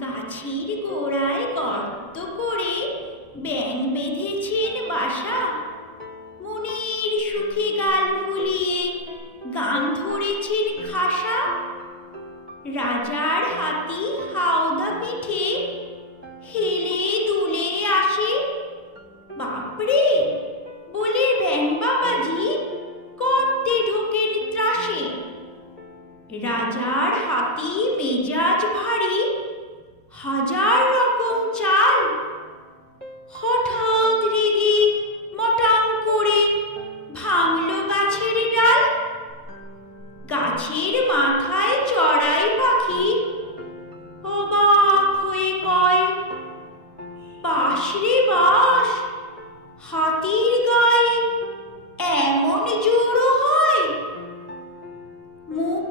গাছের গোড়ায় গর্ত করে ব্যাং বেঁধেছেন বাসা। মনের সুখে গাল ফুলিয়ে গান ধরেছেন খাসা। রাজার হাতি হাওদা পিঠে হেলে দুলে আসে। বাপরে, বলে ব্যাং বাবাজি করতে ঢোকেন ত্রাসে। রাজার হাতি মেজাজ ভারী হাজার রকম চাল। হঠাৎ রেগে মটাং করে ভাঙল গাছের ডাল। গাছের মাথায় চড়াই পাখি অবাক হয়ে কয়, বাস রে বাস, হাতির গায়ে এমন জোরও হয়? মুখ